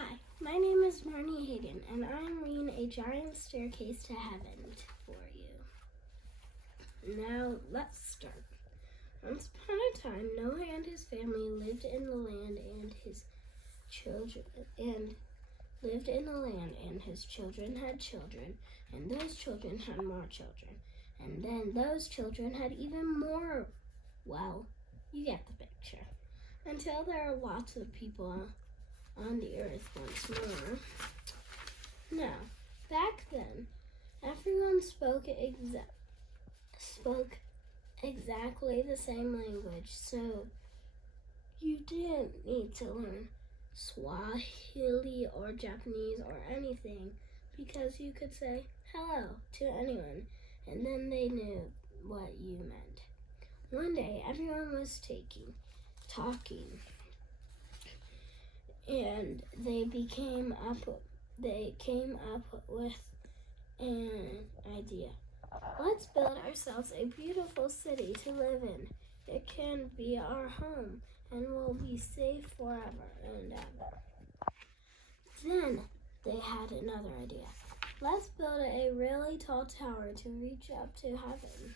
Hi, my name is Marnie Hagen, and I'm reading A Giant Staircase to Heaven for you. Now, let's start. Once upon a time, Noah and his family lived in the land, and his children had children, and those children had more children, and then those children had even more. Well, you get the picture. Until there are lots of people on the earth once more. Now, back then, everyone spoke exactly the same language, so you didn't need to learn Swahili or Japanese or anything, because you could say hello to anyone, and then they knew what you meant. One day, everyone was talking, and they came up with an idea. Let's build ourselves a beautiful city to live in. It can be our home, and we'll be safe forever and ever. Then they had another idea. Let's build a really tall tower to reach up to heaven.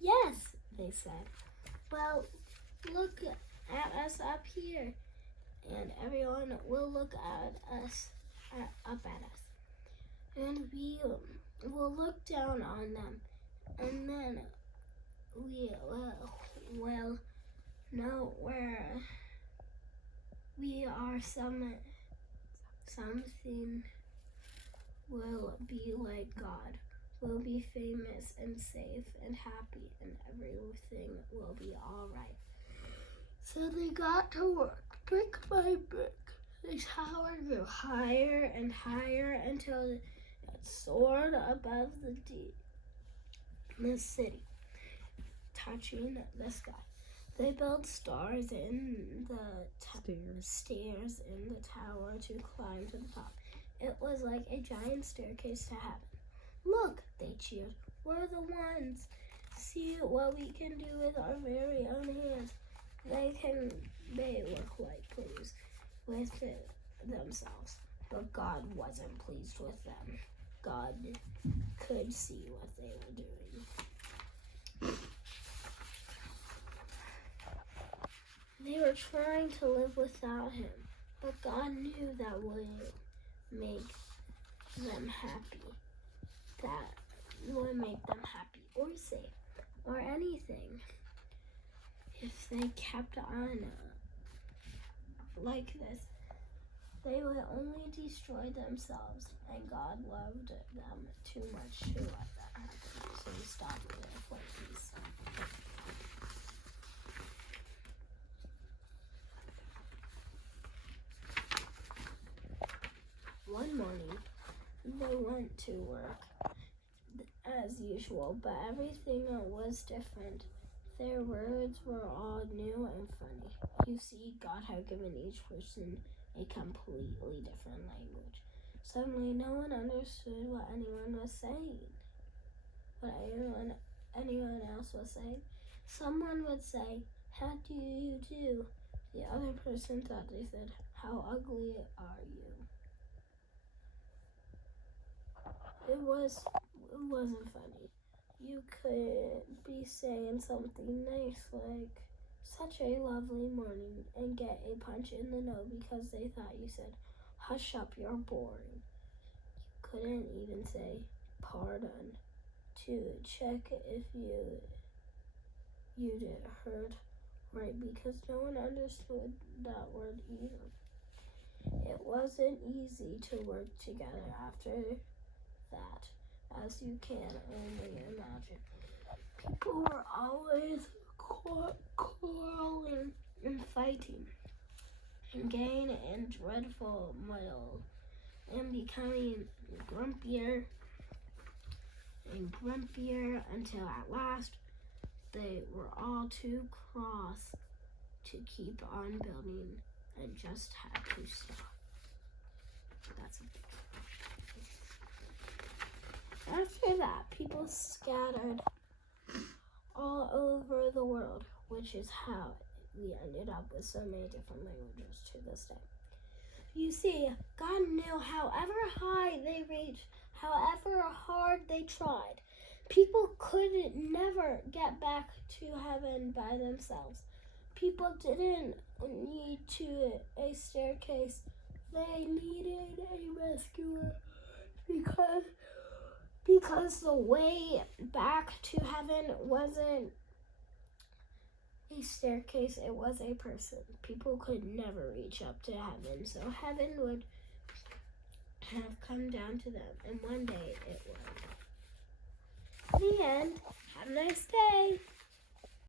Yes, they said. Well, look at us up here, and everyone will look at us, up at us, and we will look down on them, and then we will know where we are. Something will be like God. We'll be famous and safe and happy, and everything will be all right. So they got to work, brick by brick. The tower grew higher and higher until it soared above the city, touching the sky. They built stairs in the tower to climb to the top. It was like a giant staircase to heaven. Look, they cheered. We're the ones. See what we can do with our very own hands. They were quite pleased with themselves, but God wasn't pleased with them. God could see what they were doing. They were trying to live without him, but God knew that would make them happy. That would make them happy or safe or anything. If they kept on like this, they would only destroy themselves, and God loved them too much to let that happen. So he stopped there for peace. One morning, they went to work as usual, but everything was different. Their words were all new and funny. You see, God had given each person a completely different language. Suddenly, no one understood what anyone was saying. What anyone else was saying. Someone would say, "How do you do?" The other person thought they said, "How ugly are you?" It wasn't funny. You could be saying something nice like, "Such a lovely morning," and get a punch in the nose because they thought you said, "Hush up, you're boring." You couldn't even say pardon to check if you did heard right, because no one understood that word either. It wasn't easy to work together after that, as you can only imagine. People were always quarreling and fighting, and getting in dreadful muddle, and becoming grumpier and grumpier until at last they were all too cross to keep on building and just had to stop. That's a big problem. After that, people scattered all over the world, which is how we ended up with so many different languages to this day. You see, God knew however high they reached, however hard they tried, people could never get back to heaven by themselves. People didn't need a staircase. They needed a rescuer because the way back to heaven wasn't a staircase, it was a person. People could never reach up to heaven, so heaven would have come down to them, and one day it would. The end. Have a nice day.